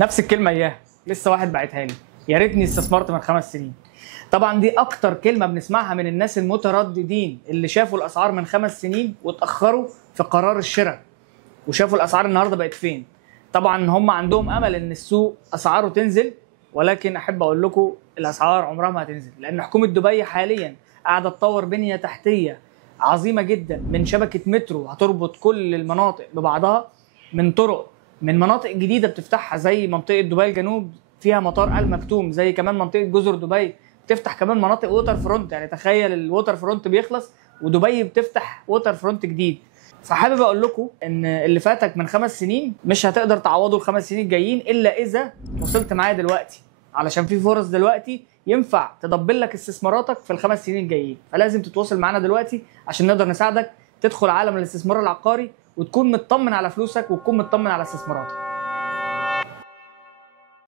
نفس الكلمه اياها، لسه واحد باعتها لي، يا ريتني استثمرت من 5 سنين. طبعا دي اكتر كلمه بنسمعها من الناس المترددين اللي شافوا الاسعار من 5 سنين واتاخروا في قرار الشراء وشافوا الاسعار النهارده بقت فين. طبعا هم عندهم امل ان السوق اسعاره تنزل، ولكن احب اقول لكم الاسعار عمرها ما هتنزل، لان حكومه دبي حاليا قاعده تطور بنيه تحتيه عظيمه جدا من شبكه مترو هتربط كل المناطق ببعضها، من طرق، من مناطق جديده بتفتحها زي منطقه دبي الجنوب فيها مطار ال مكتوم، زي كمان منطقه جزر دبي بتفتح كمان مناطق ووتر فرونت. يعني تخيل الووتر فرونت بيخلص ودبي بتفتح ووتر فرونت جديد. فحابب اقول لكم ان اللي فاتك من 5 سنين مش هتقدر تعوضه ال5 سنين الجايين الا اذا وصلت معايا دلوقتي، علشان في فرص دلوقتي ينفع تدبل لك استثماراتك في ال5 سنين الجايين. فلازم تتواصل معانا دلوقتي عشان نقدر نساعدك تدخل عالم الاستثمار العقاري وتكون مطمن على فلوسك وتكون مطمن على استثماراتك.